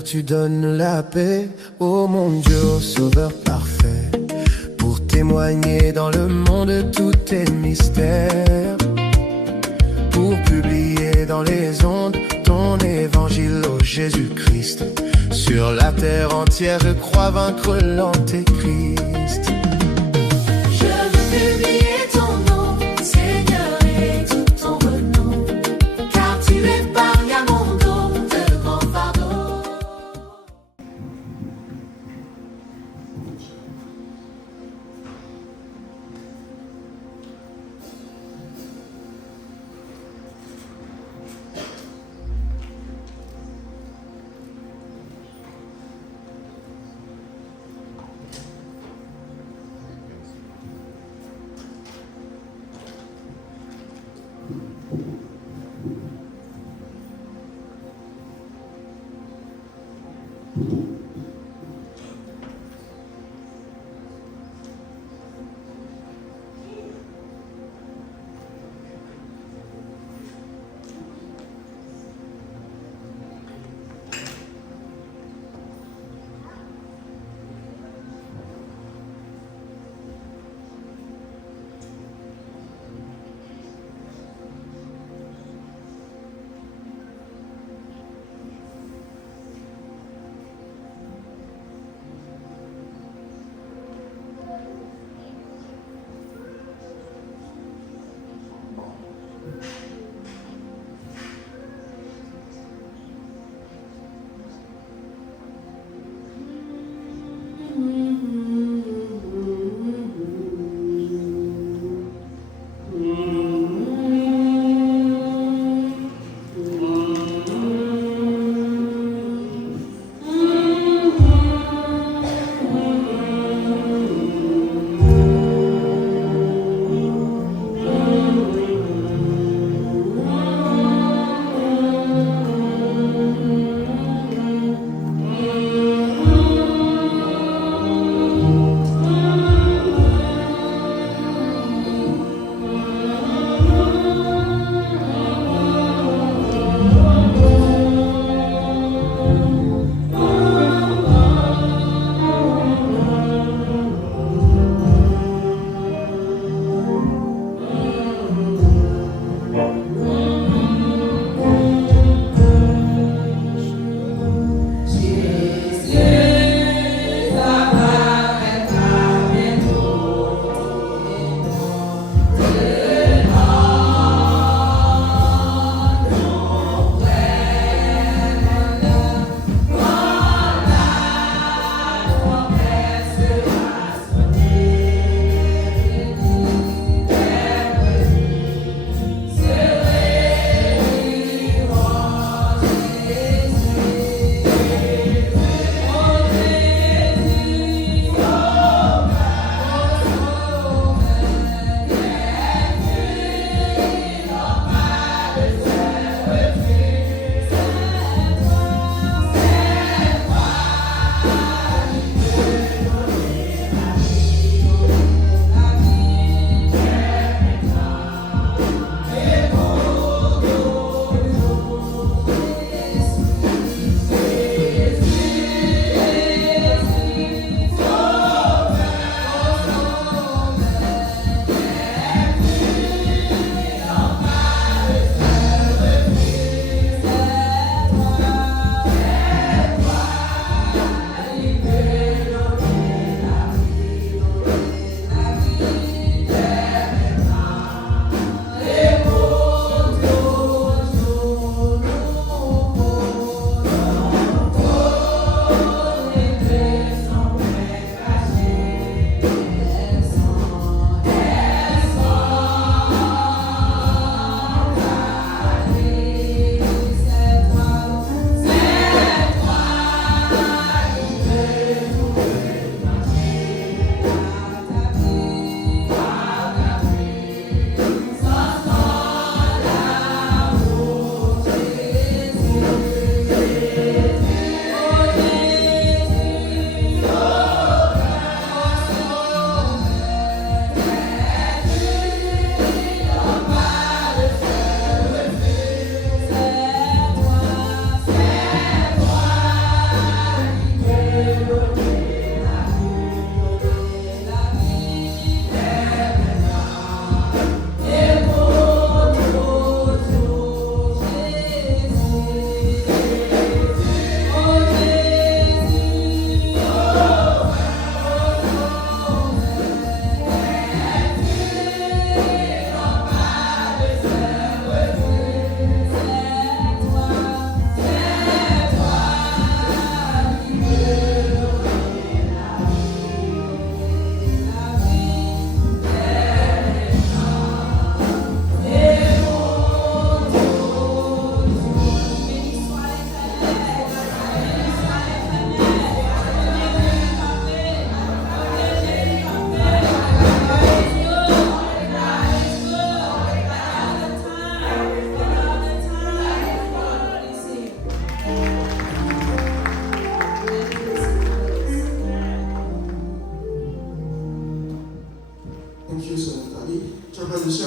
Seigneur, tu donnes la paix, ô mon Dieu, ô Sauveur parfait, pour témoigner dans le monde tous tes mystères, pour publier dans les ondes ton évangile, ô Jésus-Christ. Sur la terre entière, je crois vaincre l'antéchrist. Je veux publier ton nom, Seigneur, et tout ton renom, car tu épargnes à mon dos de grands fardeaux.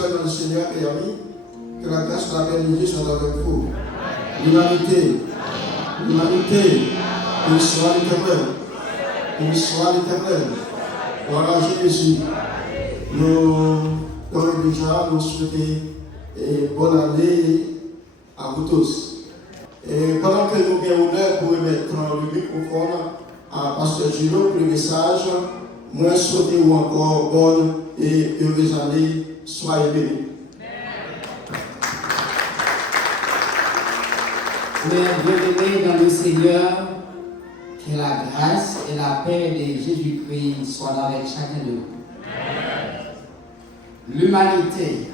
sœurs dans le Seigneur et amis, que la grâce de la paix de Dieu soit avec vous. L'humanité, une soit l'éternel. Voilà Jésus. Nous, comme déjà, nous souhaitons bonne année à vous tous. Et pendant que nous avons l'honneur pour remettre le microphone à Pasteur Gino pour le message, moi souhaitez-vous encore bonne et heureuse année. Soyez bénis. Bien-aimés dans le Seigneur, que la grâce et la paix de Jésus-Christ soient avec chacun de nous. L'humanité.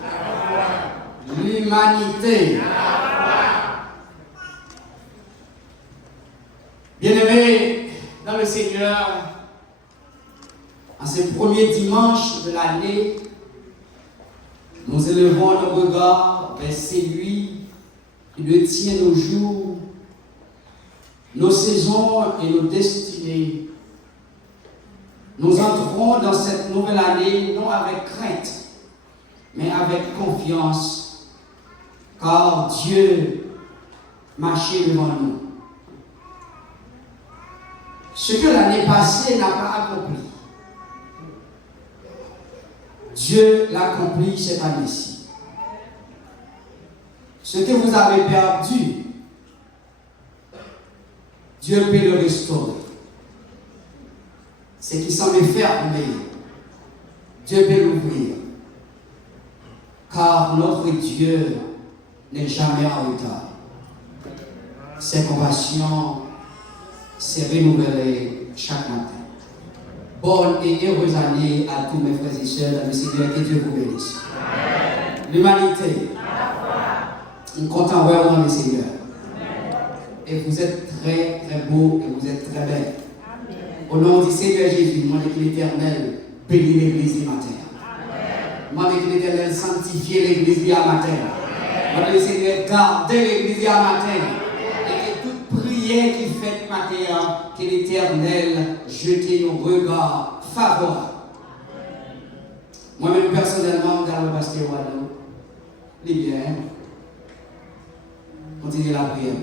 Bien-aimés dans le Seigneur, en ce premier dimanche de l'année, nous élevons nos regards vers celui qui détient nos jours, nos saisons et nos destinées. Nous entrons dans cette nouvelle année non avec crainte, mais avec confiance, car Dieu marchait devant nous. Ce que l'année passée n'a pas accompli, Dieu l'accomplit cette année-ci. Ce que vous avez perdu, Dieu peut le restaurer. Ce qui semble fermé, Dieu peut l'ouvrir. Car notre Dieu n'est jamais en retard. Ses compassions se renouvellent chaque matin. Bonne et heureuse année à tous mes frères et sœurs dans le Seigneur, que Dieu vous bénisse. L'humanité, nous comptons voir dans le Seigneur. Et vous êtes très très beaux et vous êtes très belles. Au nom du Seigneur Jésus, moi que l'Éternel bénisse l'Église matin. Moi que l'Éternel sanctifie l'Église à matin. Moi que le Seigneur garde l'Église à matin. Et que toute prière qui fait matin, que l'Éternel jette nos regards favorables. Moi-même personnellement, dans le pasteur Wado, les biens, continuez la prière.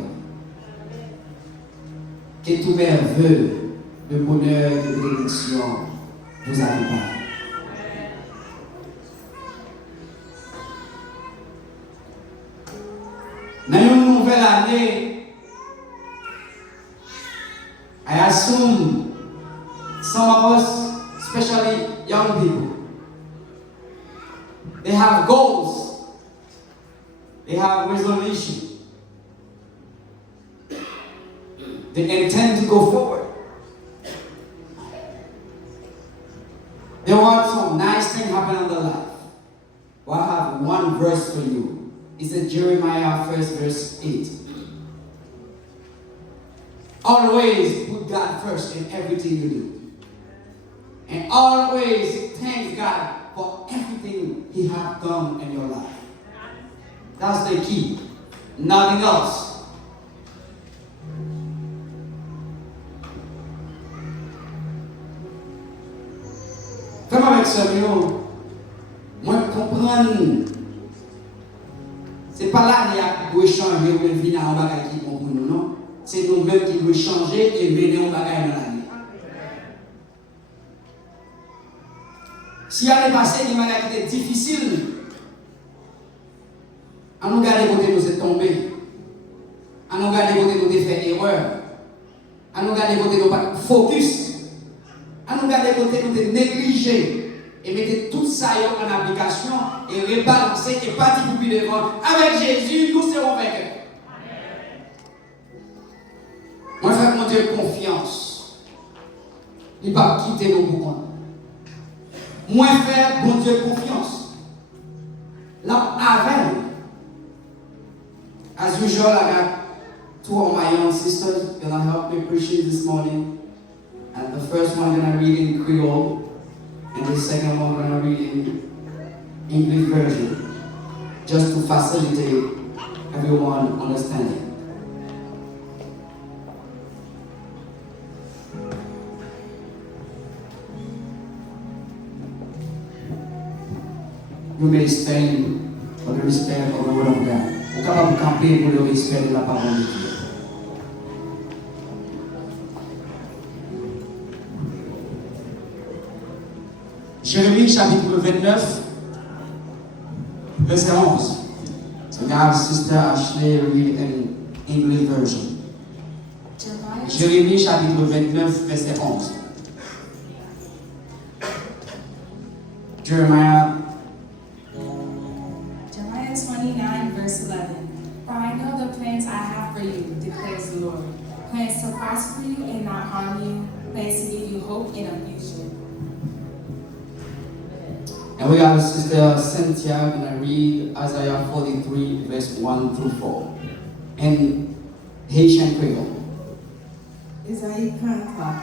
Que tous mes vœux de bonheur et de bénédiction vous accompagnent. Dans une nouvelle année, I assume some of us, especially young people, they have goals, they have resolutions. They intend to go forward. They want some nice thing happen in their life. Well, I have one verse for you. It's in Jeremiah 1 verse 8. Always put God first in everything you do. And always thank God for everything He has done in your life. That's the key. Nothing else. Comme avec ce mot, moi comprendre, c'est pas là qu'il doit changer ou venir en bagage qui bon pour nous, non? C'est nous-mêmes qui devons changer et mener en bagage dans l'année. Si l'année passée, il y a des bagages qui étaient difficiles, à nous garder côté nous c'est tombé, à nous garder côté nous fait erreur, à nous garder côté nous pas focus. À nous garder côté nous de négliger et mettre tout ça en application et rebalancer et partir pour plus devant. Avec Jésus, nous serons vainqueurs. Moi, je fais mon Dieu confiance. Il ne va pas quitter nos boucons. Moi, faire mon Dieu confiance. Là, avec, as usual, I got two of my young sisters going to help me preach this morning. And the first one I'm going to read in Creole, and the second one I'm going to read in English version, just to facilitate everyone understanding. le respect, pour le respect pour le word of God. Vous êtes capable de camper pour le respect de la parole de Dieu. Jérémie chapitre 29, verset 11. So we have Sister Ashley read in English version. Jérémie chapitre 29, verset 11. Jeremiah 29, verse 11. For I know the plans I have for you, declares the Lord. Plans to prosper you and not harm you, plans to give you hope in a future. And we have Sister Cynthia going to read Isaiah 43, verse 1 through 4. In Haitian Creole. Esaïe 43.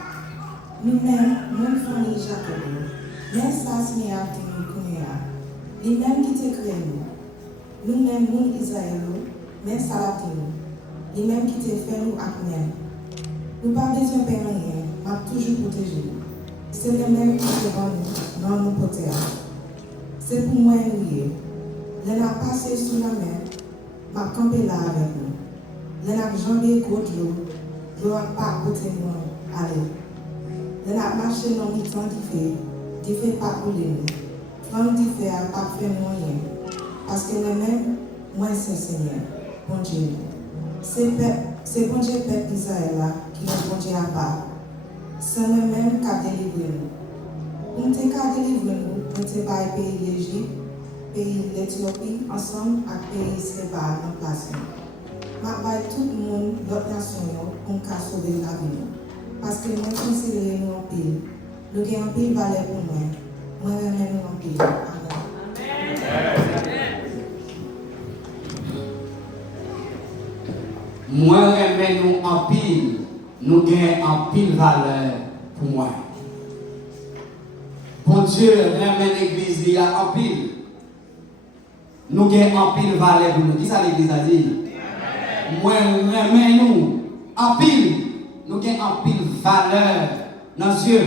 Nous-mêmes, nous famille Jacob, mais ça se met à tenir. Les mêmes qui te créent nous. Nous-mêmes, nous Israël, mais ça la tenir. Les mêmes qui te fait nous accompagner. Nous pas besoin de faire rien, m'a toujours protégé. C'est les mêmes qui te rendent dans nos potés. C'est pour moi nous. Les n'a passé sous la mer, m'a campé là avec nous. Les n'a jambé contre l'eau. Je ne vais pas côté moi. Allez. Je n'ai marché dans le temps qui fait pas couler nous. Quand il fait pas faire moyen. Parce que les mêmes, moi c'est Seigneur, bon Dieu. C'est bon Dieu peuple Israël là, qui est bon Dieu à part. C'est nous-mêmes qui a délivré nous. Nous t'avons délivré nous, nous t'avons pays l'Égypte, pays l'Éthiopie, ensemble avec pays Séba en place. Je vais tout le monde, d'autres nations, pour sauver la vie. Parce que moi, je considère nous en pile. Nous avons un pile valeur pour moi. Moi, je nous en pile. Amen. Moi, je nous en pile. Nous avons en pile valeur pour moi. Pour Dieu, remet l'église en pile. Nous avons en pile valeur pour nous. Qui ça l'église a dit? Moi, remets nous en pile. Nous avons en pile valeur dans Dieu.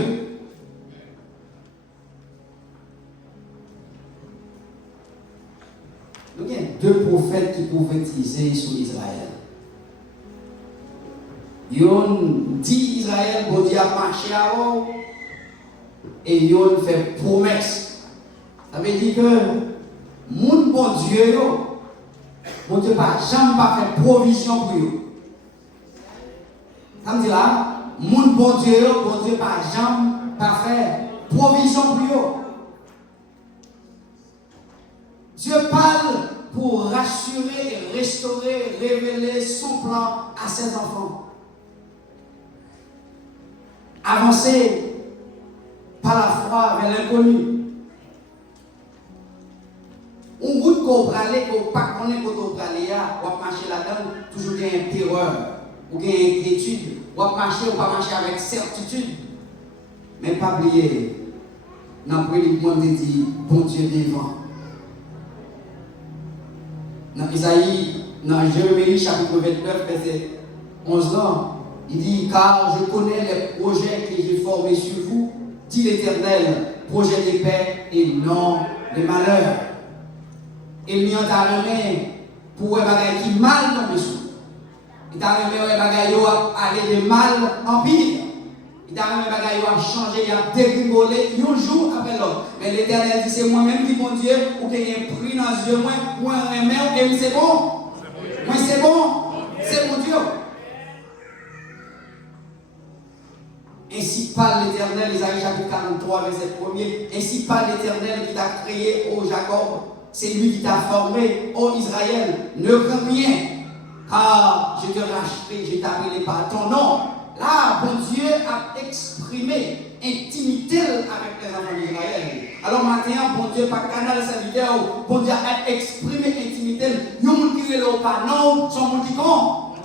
Nous avons deux prophètes qui prophétisaient sur Israël. Ils ont dit Israël, bon Dieu a marché avant, et ils ont fait promesse. Ça veut dire que, mon bon Dieu, bon Dieu n'a jamais pas fait provision pour eux. Ça veut dire là, mon bon Dieu n'a jamais pas fait provision pour eux. Dieu parle pour rassurer, restaurer, révéler son plan à ses enfants. Avancer par la foi vers l'inconnu. On goûte qu'on aller, qu'on pas connaît qu'on aller, on va marcher là-dedans, toujours il y a une terreur, ou il y a une inquiétude, on va marcher, on va marcher avec certitude. Mais pas oublier, dans le prédication de dit, bon Dieu devant. Dans Isaïe, dans Jérémie chapitre 29, verset 11 ans, il dit, car je connais les projets que j'ai formés sur vous, dit l'Éternel, projet de paix et non de malheur. Et il y a un pour les bagages qui mal dans les sous. Il y a un bagages qui aller de mal en pire. Il y a un bagages qui changer, il y a dégringoler un jour après l'autre. Mais l'Éternel dit, c'est moi-même qui mon Dieu, ou qu'il y ait un prix dans les yeux, moi, un remède, et c'est bon. Moi, c'est bon. C'est mon Dieu. Ainsi parle l'Éternel, Isaïe chapitre 43, verset 1er. Ainsi parle l'Éternel qui t'a créé, ô Jacob. C'est lui qui t'a formé, ô Israël. Ne crains rien, car je te racheterai, je t'appellerai par ton nom. Là, bon Dieu a exprimé intimité avec les enfants d'Israël. Alors maintenant, bon Dieu, par canal sa vidéo, bon Dieu a exprimé intimité. Nous qui ne l'ont pas non, sont mon qui con.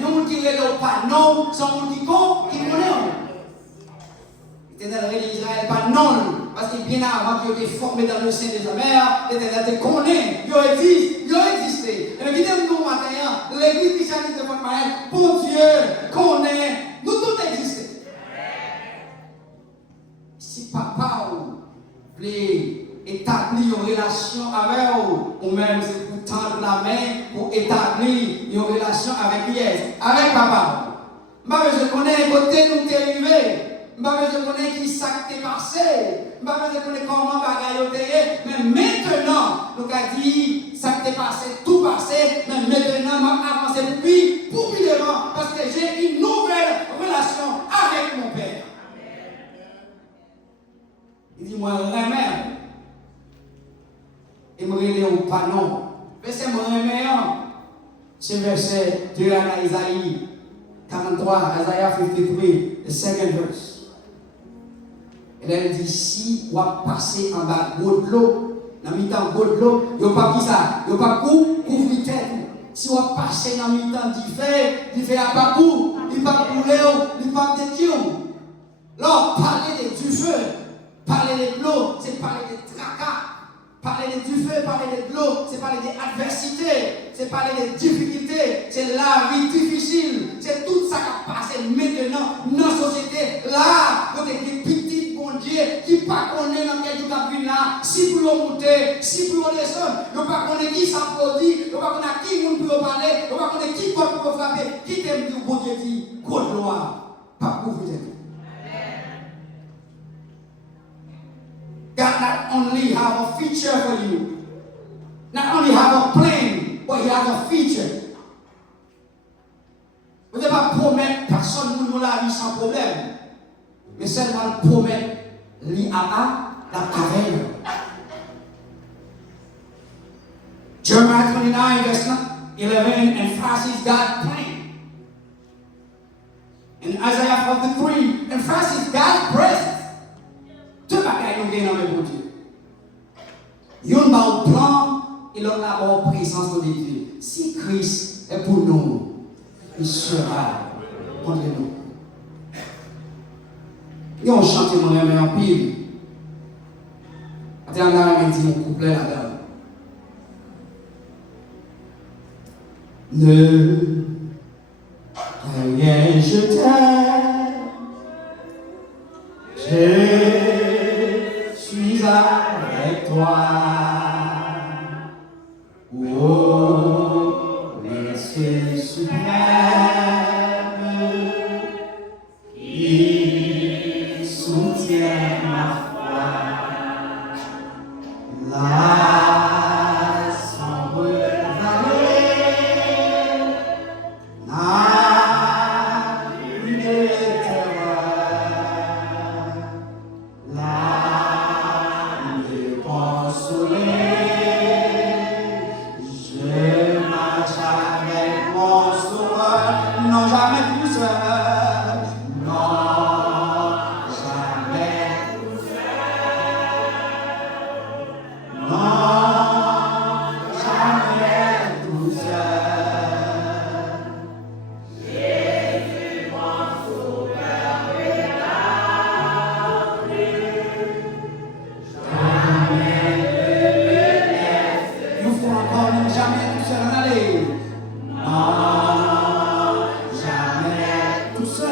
Nous qui ne l'ont pas non, sont mon qui con, qui connaissent. L'Éternel d'Israël pas non. Parce que bien avant qu'ils aient été formés dans le sein de sa mère, l'Éternel te connaît, ils ont existé. Et bien, nous, maintenant, l'église christiane de votre mariage, bon Dieu, connaît, nous tous existons. Si papa voulait établir une relation avec vous, ou même c'est pour tendre la main, pour établir une relation avec Yes, avec papa. Je connais côté nous t'es arrivé. Je connais qui ça t'est passé. Je connais comment bagaille t'es. Mais maintenant, nous avons dit ça t'est passé, tout passé. Mais maintenant, je avance pour plus devant parce que j'ai une nouvelle relation avec mon Père. Il dit, moi, remets. Et me relève au panon. Verset moi remets. C'est verset 2 à Isaïe 43, Isaiah 53, the second verse. Et elle dit, si on passer en bas de l'eau, dans le mi-temps de l'eau, il n'y a pas qui ça, il n'y a pas couvrir tête. Si on passe dans le mi-temps il fait à pas coup, il pas couler, il pas de Dieu. Alors, parler du feu, parler de l'eau, c'est parler de tracas. Parler du feu, parler de l'eau, c'est parler des adversités, c'est parler des difficultés, c'est la vie difficile, c'est tout ça qui passe maintenant dans la société. Là, vous êtes des petits bon Dieu qui ne pas connaît dans quel jour là, si vous monter, si vous descendre, vous ne pas connaît qui ça produit, vous ne pas connaît qui vous peut parler, vous ne pas connaît qui peut frapper, qui t'aime du bon Dieu dit, God loi, pas pour vous aider. God not only have a feature for you, not only have a plan, but he has a feature. Vous ne pouvez pas promettre personne pour la vie sans problème, mais seulement promettre la caverne. Jeremiah 29, verse 11, and Francis God's plan. In Isaiah 43, and Francis God's presence. Tout bagaille nous gagne dans le bon Dieu. Yon ba au plan et l'autre là en présence de Dieu. Si Christ est pour nous, il sera contre nous. Et on chante mon aimé en pile. Attends, on a dit mon couplet là-dedans. Ne rien je t'aime. Je suis avec toi. Oh, merci suprême, il soutient ma foi. La sombre vallée n'a plus de terreur. L'âme est consolée. Je marche avec mon sauveur, non jamais tout seul, non jamais tout seul, non jamais tout seul. Jésus mon sauveur est là, jamais ne me laisse. Nous ferons encore jamais tout seul en aller. Non, jamais tout seul.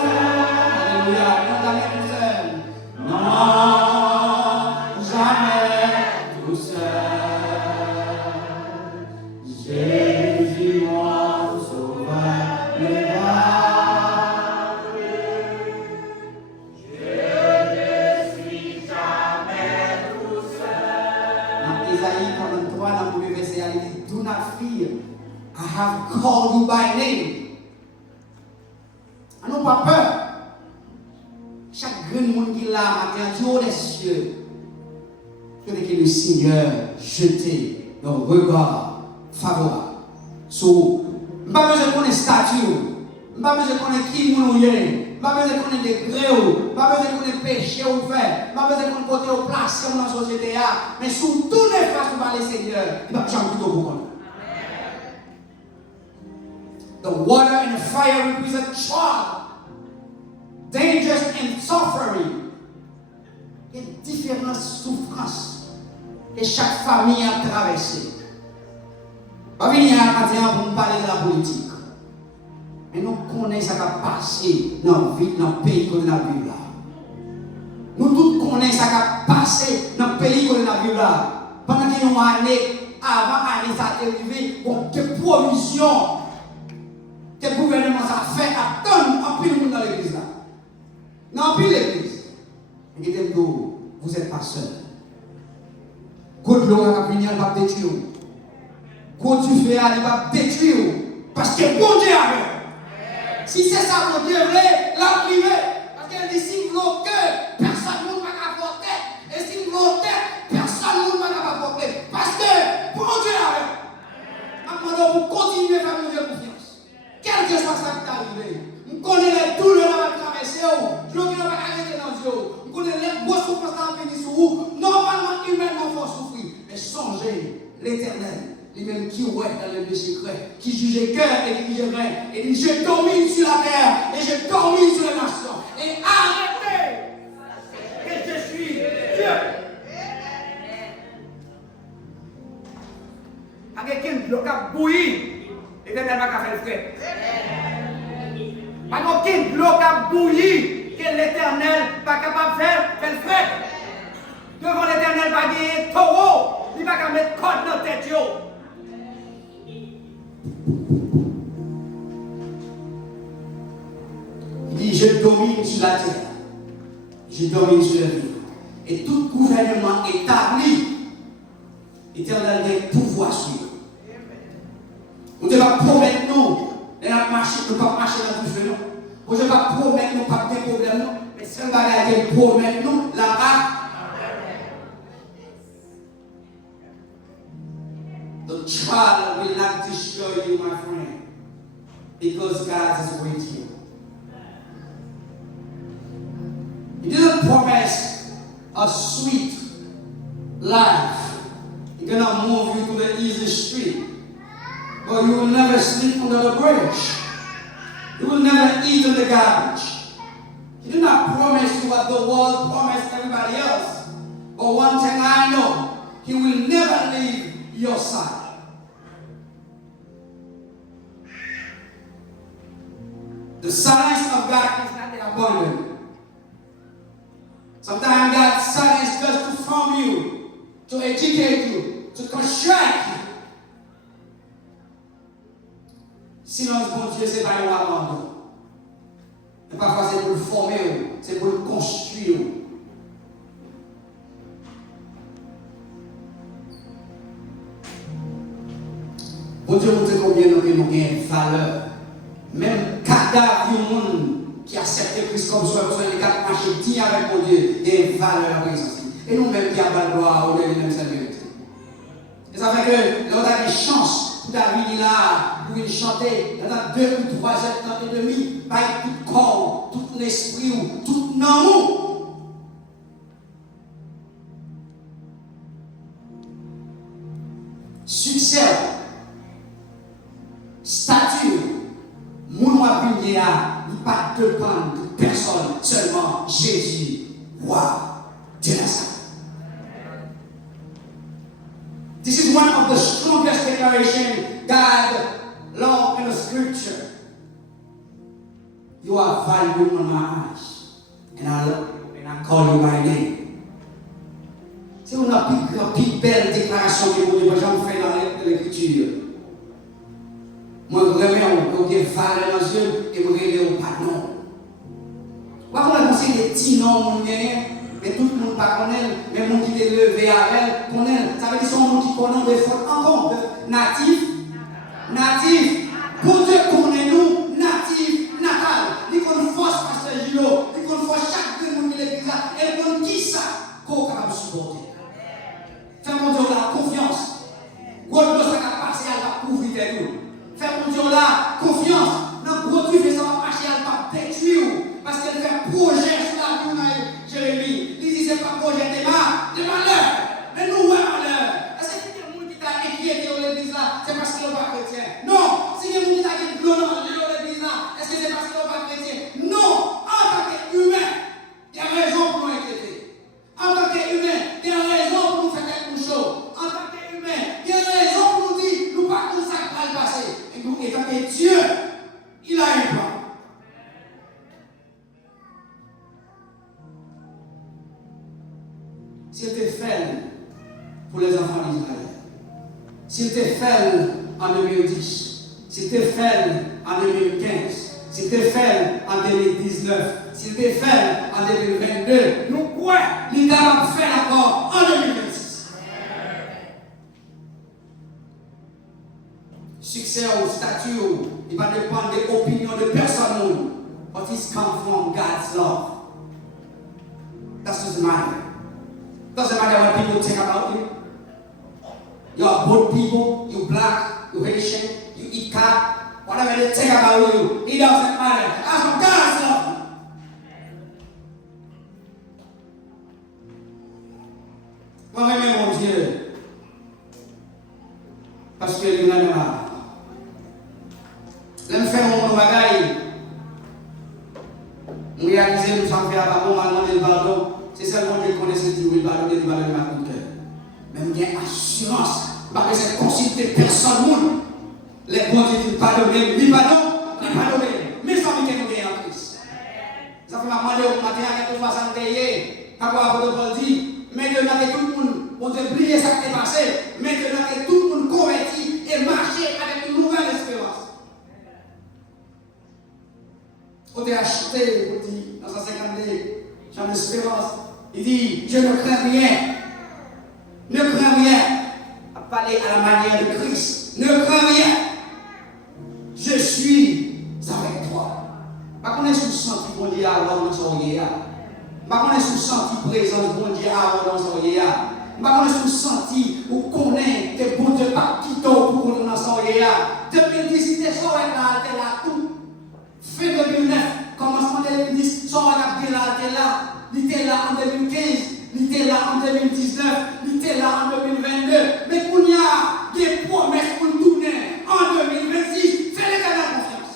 Alléluia, non, jamais tout seul. Non, jamais tout seul. Jésus mon sauveur me garde. Je ne suis jamais tout seul. Dans Isaïe 43, dans le premier verset, il dit, do not fear. I have called you by name. N'ayons pas peur. Chaque grand monde qui est là, matin, du haut des cieux, que le Seigneur jeté un regard favorable. So, je n'ai pas besoin de connaître statut, je n'ai pas besoin de connaître qui nous est, je n'ai pas besoin de connaître degré, je n'ai pas besoin de connaître péché ou fait, je n'ai pas besoin de connaître côté au placé dans la société, mais sous tous les faces par le Seigneur, il va jamais plutôt vous connaître. The water and the fire represent trial, dangers and suffering. Il y a différentes souffrances que chaque famille a traversées. Pas venir à matin pour nous parler de la politique. Mais nous connaissons ce qui a passé dans la vie, dans le pays que nous vivons là. Nous tous connaissons connaît ça qui a passé dans le pays qu'on a vu là. Pendant qu'il y a une année, avant l'année, ça a arrivé, bon, des provisions que le gouvernement a fait à tonnes en pile monde dans l'église là. Dans pile l'église. Et vous n'êtes pas seul. Quand l'eau va venir, elle va détruire. Quand tu fais, elle va détruire. Parce que bon Dieu a fait. Si c'est ça, bon Dieu voulait, la priver. Parce qu'elle dit, si vous voulez, personne ne va apporter. Et si vous voulez, personne ne va apporter. Parce que bon Dieu a fait. Maintenant, vous continuez à faire Dieu confiance. Quel que soit ça qui est arrivé. Vous connaissez les douleurs qui ont traversé. Je ne vais pas arrêter dans Dieu. Vous connaissez les grosses souffrances qui ont venu sur vous. Normalement, humainement, il faut souffrir. Mais songez l'Éternel. Lui-même qui ouait dans le lieu secret, qui juge les cœurs et qui juge les reins, et dit je domine sur la terre et je domine sur les nations. Et arrêtez que je suis Dieu. Avec un bloc à bouillir, l'Éternel va faire le frais. Avec aucun bloc à bouillir que l'Éternel pas capable de faire le frais. Devant l'Éternel, va gagner taureau, il va pas mettre code dans la tête. Il dit, je domine sur la terre, je domine sur la vie. Et tout gouvernement établi, l'Éternel a des pouvoirs sur eux. On ne va pas promettre nous, ne pas marcher dans tout feu. On ne va pas promettre nous, pas de problème, mais si on va promettre nous, là-bas, the trial will not destroy you, my friend, because God is with you. He didn't promise a sweet life. He's gonna move you to the easy street, but you will never sleep under the bridge. You will never eat in the garbage. He did not promise you what the world promised everybody else. But one thing I know, He will never leave your side. The silence of God is not the abundant. Sometimes God silence just to form you, to educate you, to construct you. Silence, bon Dieu, c'est pas un abandon. Mais parfois c'est pour le former, c'est pour le construire. Bon Dieu, montre combien nous avons une valeur. Même cadavre du monde qui accepte Christ comme soi, besoin de quatre marcher digne avec mon Dieu, des valeurs présentes. Et nous-mêmes qui avons le droit à honorer les mêmes vérité. Et ça fait que l'on a des chances pour venir là, pour venir chanter, dans 2 ou 3 ans et demi, par tout corps, tout l'esprit, tout l'amour. Succès, statut, mon opinion, il ne pas dépendre de personne, seulement Jésus, roi de Nazareth. This is one of the strongest declarations God law in the scripture. You are valuable in my eyes, and I love you, and I call you by name. C'est une plus belle déclaration que vous avez jamais fait dans l'écriture. Moi, vraiment, vous avez valeur dans les yeux et vous avez un pardon. Vous avez pensé des petits noms, mais tout le monde ne connaît, mais le monde qui est levé à elle, connaît. Ça veut dire que son monde qui connaît des fautes encore. Natif. Pour Dieu connaît nous, natif, natal. Il connaît force, pasteur Gilo. Il connaît force chaque monde qui est l'église. Et il connaît qui ça qu'on est capable de supporter. Fais mon Dieu la confiance. Gros Dieu, ça va passer, elle va couvrir nous. Fais mon Dieu la confiance. Non, gros Dieu, ça va marcher, elle va détruire. Parce qu'elle fait projet sur la vie de Jérémie. Il dit, c'est pas projet de malheur. Mais nous, ouais, malheur. Est-ce que c'est quelqu'un qui t'a inquiété dans l'église là? C'est parce qu'il n'est pas chrétien. Non. Si quelqu'un qui t'a inquiété dans l'église là, est-ce que c'est parce qu'il n'est pas chrétien? Non. En tant qu'humain, il y a raison pour nous inquiéter. En tant qu'humain, il y a raison pour nous faire quelque chose. En tant qu'humain, il y a raison pour nous dire, nous ne pas tout ça qui va le passer. Et nous, étant que Dieu, il a un plan. fait en 2010, c'était fait en 2015, c'était fait en 2019, c'était fait en 2022, nous quoi, nous allons faire encore en 2026. Succès ou statut, il va dépendre des opinions de personne, but it's come from God's love. That doesn't matter. Doesn't matter what people think about you. You are both people, you black, you Haitian, you eat cat, whatever they think about you, it doesn't matter. That's what God's love. Moi-même, mon Dieu, parce que il y en a marre. Là, je fais mon bagage. Je réalise que nous sommes fait à bon moment de pardon. C'est seulement Dieu qui connaît ce qui veut pardonner de ma cœur. Même il y a assurance. Parce que c'est consulter personne. Les bons Dieu qui pardonnent, ni pardonner. Mais ça me fait en Christ. Ça fait ma demande au matin à quelque chose à payer. À quoi votre Paul dit, maintenant que tout le monde, on doit oublier ça qui est passé. Maintenant que tout le monde converti et marcher avec une nouvelle espérance. On t'a acheté, on dit, dans 152, j'ai une espérance. Il dit, je ne crains rien. Ne crains rien. À parler à la manière de Christ. Ne crains rien. Je suis avec toi. Pas qu'on est sous senti bon Dieu avant dans son yéa. Pas qu'on est sous senti présence bon Dieu avant dans son yéa. Pas qu'on est sous senti ou qu'on est que bon Dieu pas quitté pour qu'on dans son yéa. 2010, c'était ça là, t'es là tout. Fin 2009, commencement 2010, ça on a là, t'es là. Il était là en 2015, il était là en 2019, il était là en 2022. Mais qu'on y a des promesses pour nous tourner en 2026, fais-les la confiance.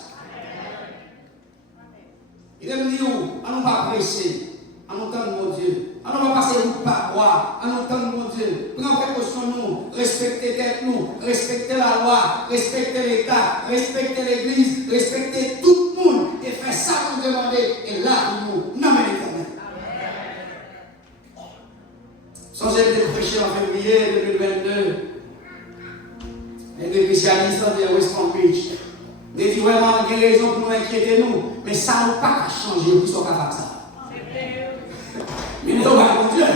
Il aime dire, on ne va pas presser, on entend mon Dieu, on ne va pas passer route par croix, on entend mon Dieu. Prends précaution nous, respectez nous, respectez la loi, respectez l'État, respectez l'Église, respectez tout le monde et faites ça pour demander. Et là, nous, non mais l'Éternel. Sans être prêché en février 2022, et des spécialistes de West Palm Beach, ils disent vraiment qu'il y a raison pour nous inquiéter nous, mais ça n'a pas changer pour sont capables de ça. Mais nous, mon Dieu,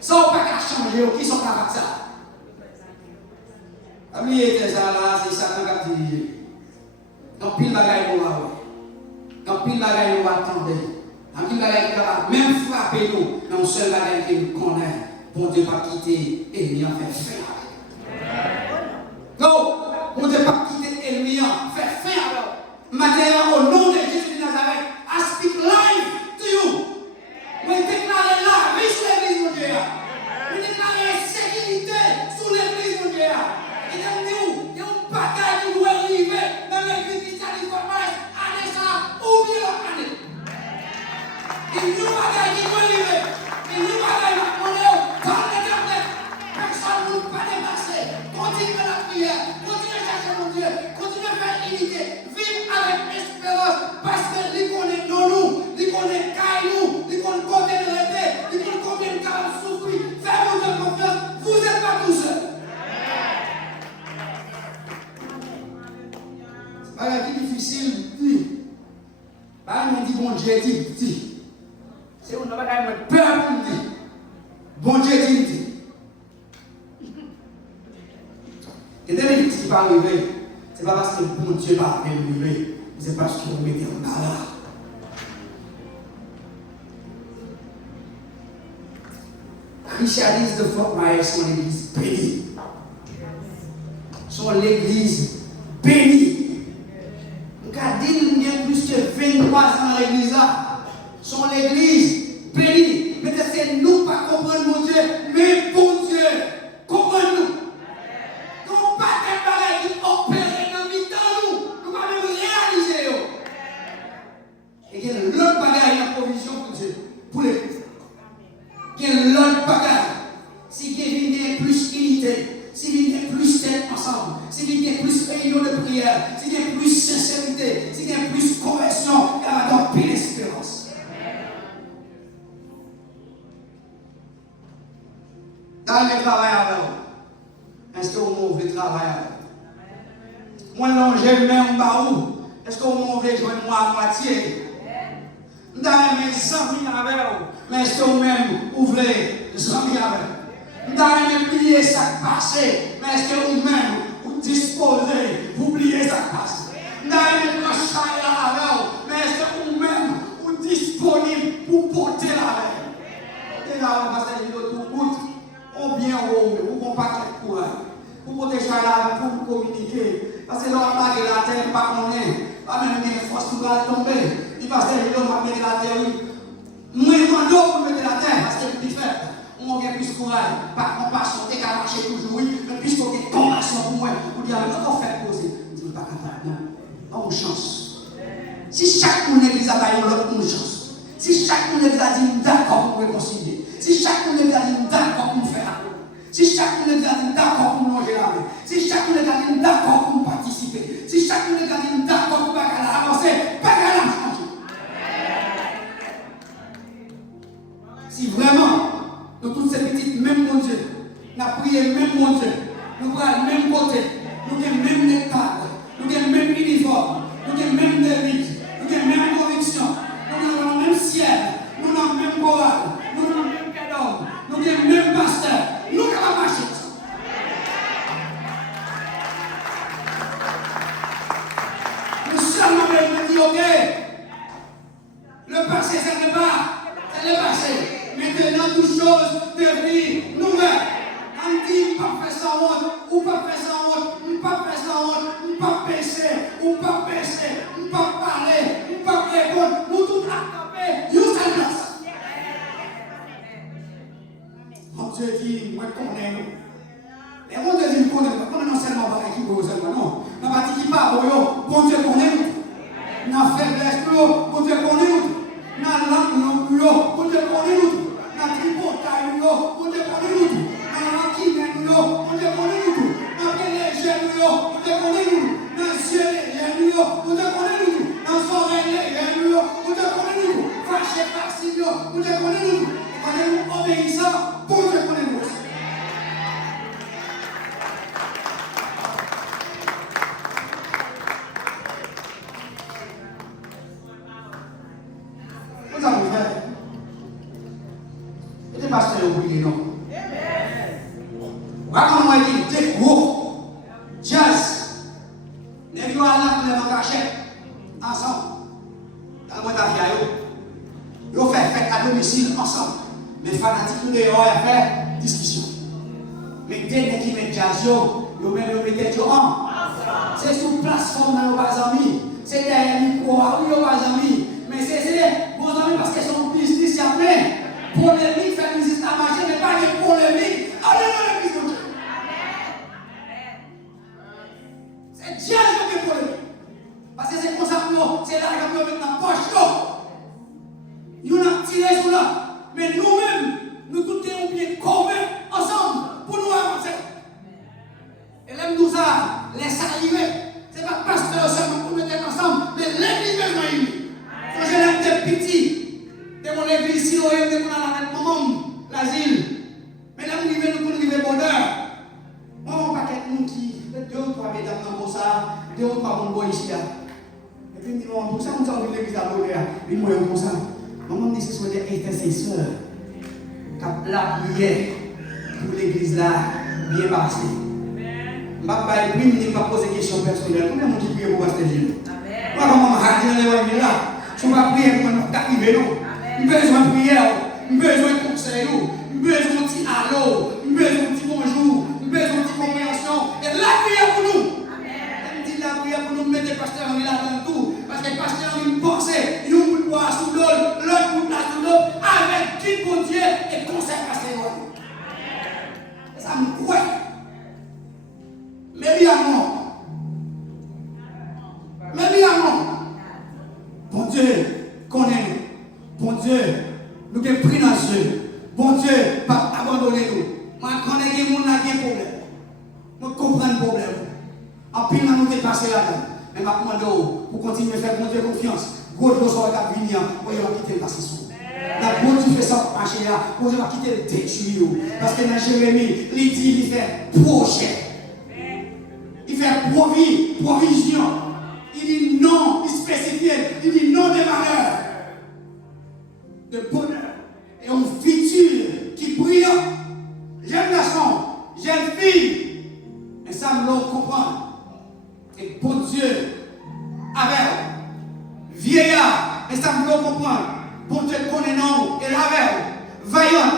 ça n'a pas changer pour qui sont capables de ça. Oubliez ça là, c'est Satan qui a dirigé. Donc, pile bagaille pour voir. Donc, pile bagaille pour attendre. Donc, pile bagaille qui va même frapper nous, mais un seul bagaille qui nous connaît. Bon Dieu pas quitter ennemi en fait fin. Donc, bon Dieu pas quitter ennemi en fait fin alors. Maintenant, au nom de Jésus de Nazareth, I speak life to you. Vous déclarez la vie sur l'église, mon Dieu. Vous déclarez sécurité sur l'église, mon Dieu. Et donc, il y a une bataille qui doit arriver dans l'église d'Italie pour moi. Année ça, oubliez l'autre année. Il y a une bataille qui doit arriver. Il y a une bataille qui doit arriver. Dans l'éternel, personne ne peut pas dépasser. Continuez la prière, continuez à chercher mon Dieu, continuez à faire unité, vivre avec espérance, parce que lui connaît nous, lui connaît nous, lui connaît combien de rêves, lui connaît combien de cas de souffrir. Faites-vous de confiance, vous n'êtes pas tout seul. C'est pas un qui difficile, dit. Pas un dit bon Dieu, dit. C'est une bagaille de peur pour dire. Bon Dieu dit. Et dès que ce qui va arriver, ce n'est pas parce que bon Dieu va arriver, c'est parce que vous mettez en malade. Christianisme de Fort Myers sont l'église bénie. Sont l'église bénie. Regardez, il y a plus que 23 ans dans l'église là. Sont l'église bénie. Mais c'est nous pas comprendre mon Dieu, mais bon Dieu, comprendre-nous. Nous pas des bagages qui opèrent dans nous, nous pas même réaliser. Et il y a l'autre bagage en provision pour Dieu, pour l'église. Il y a l'autre bagage. Si il y a plus unité, s'il y a plus tête ensemble, s'il y a plus réunion de prière, s'il y a plus sincérité, s'il y a plus conversion, il y a donc plus d'espérance. Dans le travail avec vous, est-ce que vous voulez travailler avec vous? Moi, l'angèle, même baou. Est-ce que vous m'avez joué moi à moitié? Nous avons mes 100 000 avec vous. Mais est-ce que vous-même ouvrez 100 000 avec vous? Nous avons mes billets ça passé. Mais est-ce que vous-même vous disposez pour oublier ça passé? Nous avons mes machins avec vous. Mais est-ce que vous-même vous disponible pour porter la veille? Et là, on va passer une autre route. On bien ou on pas de courage. Pour protéger la vie, pour communiquer. Parce que l'on va la terre, pas qu'on est. Pas même une force qui va tomber. Il va se dire, on va mettre la terre. Moi, je demande pour mettre la terre, parce que c'est fait. On a plus de courage. Pas compassion, t'es qu'à marcher toujours, oui. Mais puisqu'on a compassion pour moi, vous dites, mais comment faire poser? Je ne dis pas capable, non. Pas une chance. Si chaque monde église a pas une chance. Si chaque monde église a dit, d'accord pour réconcilier. Si chaque monde église a dit, d'accord pour faire la cour. Si chaque monde église a dit, d'accord pour manger la main. Si chaque monde église a dit, d'accord pour participer. Si chaque monde église a dit, d'accord pour avancer, pas qu'à la changer. Si vraiment, nous toutes ces petites, même mon Dieu, nous avons prié même mon Dieu, nous avons le même côté, nous avons le même cadre, nous avons le même uniforme, nous avons le même délite, nous avons la même conviction, nous avons le même ciel, nous avons le même chorale, nous avons le même cadeau, nous avons le même pasteur, nous avons marché. Nous seulement nous disons, ok, le passé, ça ne pas, c'est le passé. Maintenant, toutes choses deviennent nouvelles. On dit, pas faire sans honte, ou pas faire sans honte, ou pas faire sans honte, ou pas baisser, ou pas baisser, ou pas parler, ou pas répondre, nous tout attraper, nous sommes là. Mon Dieu dit, moi je connais nous. Et mon Dieu dit, je connais nous. Non seulement par qui vous seulement, non. Dans la partie qui parle, mon Dieu connaît nous. Dans la faiblesse, mon Dieu connaît nous. Dans la langue, mon Dieu connaît nous. Dans le tripotage, mon Dieu connaît nous. Dans la maquine, mon Dieu connaît nous. Dans le léger, mon Dieu connaît nous. Dans le ciel, mon Dieu connaît nous. Dans le soleil, mon Dieu connaît nous. Fâché, facile, mon Dieu connaît nous. Connaît nous obéissant, mon Dieu connaît nous. Nous avons fait. Et les pasteurs ont oublié, non? Comment on dit, c'est gros. Jazz. Les gens allaient pour les cachets. Ensemble. Dans le monde d'Afrique. Ils ont fait fête à domicile ensemble. Les fanatiques, nous dehors, ils ont fait discussion. Mais dès qu'ils mettent jazz, ils ont même mis en. C'est sous plateforme dans nos amis. C'est derrière le micro, oui, nos amis. Mais c'est vos amis parce qu'ils sont business, il y a plein. Polémique, faire business à marcher, mais pas de polémique. Allez dans l'église de Dieu. C'est Dieu qui fait polémique. Parce que c'est comme ça que c'est là que nous mettons dans la poche. Nous avons tiré sur là. Mais nous-mêmes, nous tous avons bien commun ensemble pour nous avancer. Et là, nous avons laissé arriver. Ce n'est pas pasteur seulement pour nous mettre ensemble, mais l'église est unie. Quand je l'aime des petits, de mon église, si on est de mon maman, l'asile. Mais là, nous vivons bonheur. Moi, on va être nous qui, 2 ou 3 mesdames dans ça, 2 ou 3 bons ici. Et puis, nous pour ça, nous avons l'église à bonheur. Puis, moi, comme ça. Maman me dit que ce sont des intercesseurs qui ont la prière pour l'église là, bien passée. Je ne vais pas poser des questions personnelles. Combien de gens qui prient pour Pasteur Gilles? Moi, comment je vais dire là? Je ne vais pas prier pour nous arriver. J'ai besoin de prière, j'ai besoin de conseil, j'ai besoin de petit allô, j'ai besoin de petit bonjour, j'ai besoin de petite compréhension. Et la prière pour nous. Elle me dit la prière pour nous mettre les pasteurs en là dans tout. Parce que les pasteurs ont une pensée, ils ont une boire sous l'autre, l'autre bout là sous l'autre, avec qui pour Dieu et conseil pasteur. Ça me croit. Mais bien non. Mais bien non. Bon Dieu, connais-nous. Bon Dieu, nous avons pris dans ce jeu. Bon Dieu, pas abandonner nous. Moi, je connais que nous avons un problème. Je comprends le problème. En plus, nous avons dépassé là-dedans. Mais je demande pour continuer à faire bon Dieu confiance. Gros Dieu va venir, pour quitter le passé. La bonne Dieu fait ça marcher là, pour ne pas quitter le détruire. Parce que dans Jérémie, il dit, il fait projet. Il fait provision. Il dit non, il spécifie, il dit non de malheur, de bonheur. Et un futur qui brille, jeune garçon, jeune fille, et ça me comprendre. Et bon Dieu, avec vieillard, et ça me comprendre. Bon Dieu connaît non, et avec vaillant,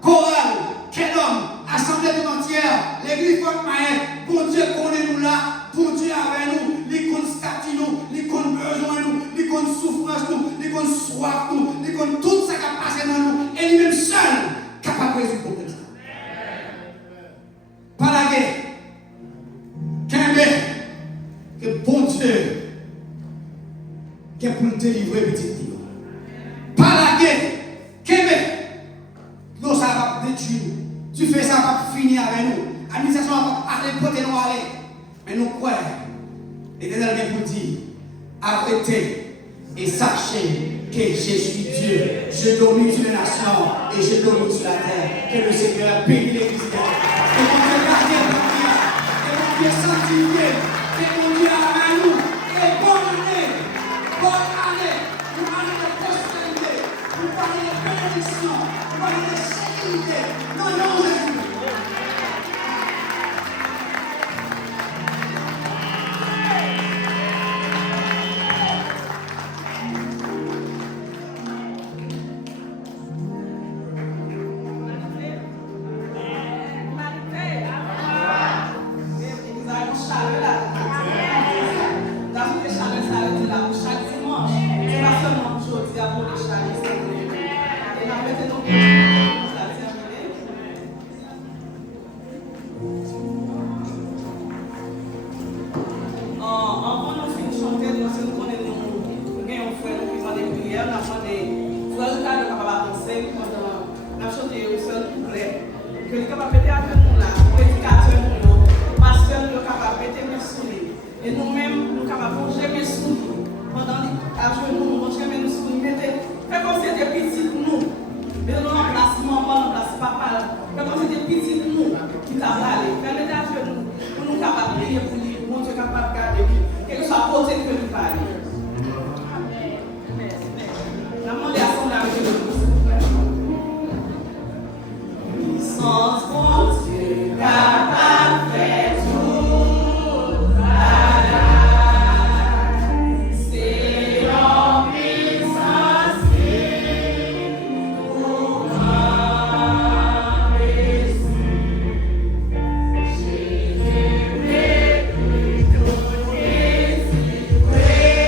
chorale, quel homme, assemblée de entière, l'église Fort Maël, bon Dieu connaît nous là, bon Dieu avec nous, les comptes statut nous, les comptes besoin nous, les comptes souffrance nous, les comptes soif nous, les comptes tout ça qui a passé dans nous, et lui-même seul, capable de résoudre le problème. Pas la guerre, que bon Dieu, qui est pour nous délivrer petit Dieu. Pas la guerre, nous ça va détruire. Tu fais ça va finir avec nous. L'administration va aller porter nous aller. Mais nous croyons. L'Éternel vient pour dire, arrêtez et sachez que je suis Dieu. Je domine sur les nations et je domine sur la terre. Que le Seigneur bénisse l'Église. Que mon Dieu garde le prière. Que mon Dieu sanctifie. Que mon Dieu avec nous. Et bonne année. Bonne année. Une année de prospérité. Une année de bénédiction. Une année de sécurité. Non, non, Jésus. Praise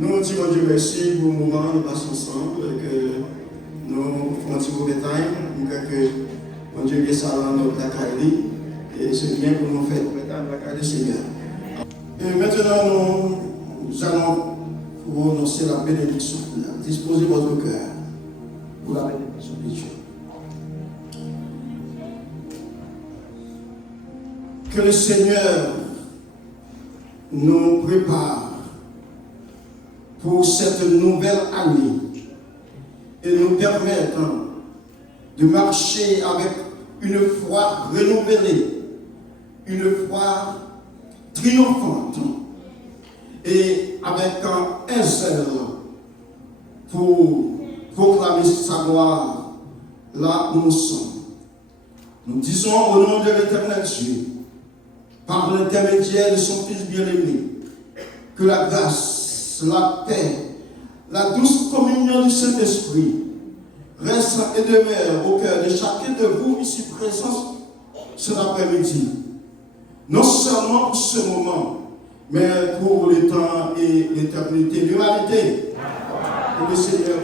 Nous disons Dieu merci pour le moment nous passons ensemble, que nous faisons un petit mauvais time, nous croyons que Dieu est ça dans notre accueil, et c'est bien pour nous faire le l'accueil du Seigneur. Et maintenant, nous allons prononcer la bénédiction. Disposez votre cœur pour la bénédiction de Dieu. Que le Seigneur nous prépare pour cette nouvelle année et nous permette de marcher avec une foi renouvelée, une foi triomphante et avec un zèle pour proclamer sa gloire là où nous sommes. Nous disons au nom de l'Éternel Dieu, par l'intermédiaire de son Fils bien-aimé, que la grâce, la paix, la douce communion du Saint-Esprit reste et demeure au cœur de chacun de vous ici présents cet après-midi. Non seulement pour ce moment, mais pour le temps et l'éternité. L'humanité, que le Seigneur